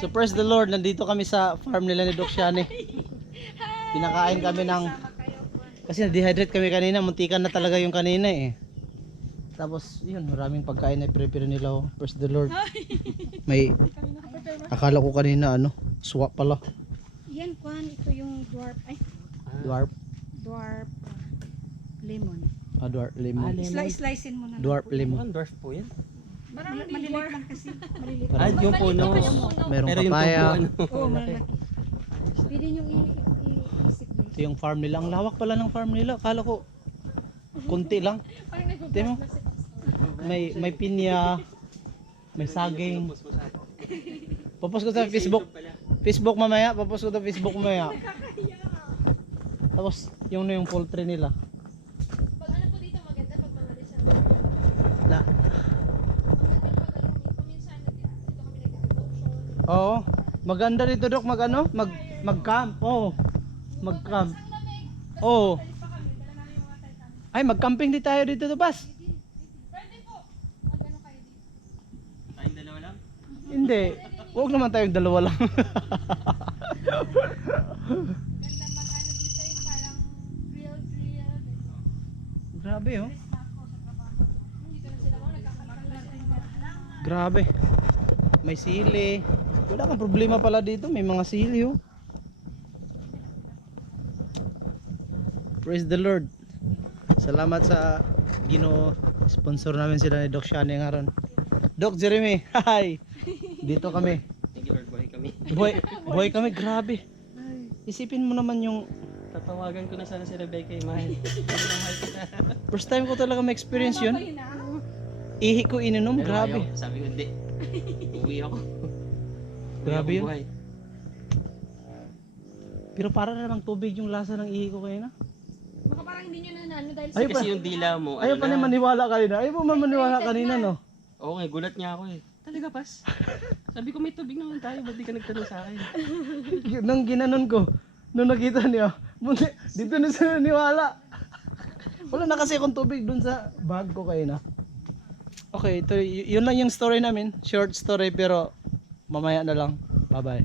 So praise the Lord, nandito kami sa farm nila ni Doc Shani. Pinakain kami ng, kasi na-dehydrate kami kanina, muntikan na talaga yung kanina eh. Tapos yun, maraming pagkain na prepare nila. Oh. Praise the Lord. May, akala ko kanina ano, swak pala. Yan, Kwan, ito yung dwarf, Dwarf. dwarf lemon. Dwarf lemon. Slicein mo na. Dwarf lemon. Mukhang dwarf po yan. Maliliit lang kasi. Maliliit. Yung puno. Merong Pero yung papaya. tubo, ano? Oo, malaki. Pwede nyo i-isip guys. Ito yung farm nila. Ang lawak pala ng farm nila. Akala ko kunti lang. Tingnan mo. May pinya, may saging. Popost ko sa Facebook. Facebook mamaya, popost ko sa Facebook mamaya. Tapos yung poultry nila. Pag ano po dito maganda pag mga December. Na. Paminsan dito kami nag-auction. Oo. Maganda dito Dok, mag-camp. Oo. Mag-camp. Oo. Ay, mag-camping di tayo dito, Bas. Pwede po. Mag ano kayo dito? Tayong dalawa lang? Hindi. Huwag naman tayong dalawa lang. Ganda mag ano dito yung parang grill. Grabe oh. Dito na sila mga nagkakaroon. Grabe. May sili. Wala kang problema pala dito. May mga sili oh. Praise the Lord. Salamat sa Ginoo. Sponsor namin sila ni Doc Shani ngaron. Doc Jeremy. Hi. Dito kami. Thank you Lord, buhay kami. Boy kami. Grabe. Isipin mo naman yung Tatawagan ko na sana si Rebecca eh, mahal. Mahal kita. first time ko talaga ma-experience yun. Ihi ko ininom. Pero Grabe. ayaw, sabi ko hindi. Uwi ako. Grabe yun. Buhay. Pero para na lang tubig yung lasa ng ihi ko kayo na. Baka parang hindi nyo na ano dahil Ay, Kasi yung dila mo, Ayaw pa na maniwala kanina. Ayaw pa maniwala kanina no. Oo nga, gulat niya ako eh. Talaga pas? Sabi ko may tubig naman tayo, ba't di ka nagtanong sa akin? Nung ginanon ko, nung nakita niya, dito na siya naniwala. Wala na kasi akong tubig dun sa bag ko kayo na. Okay, ito, yun lang yung story namin. Short story pero mamaya na lang. Bye bye.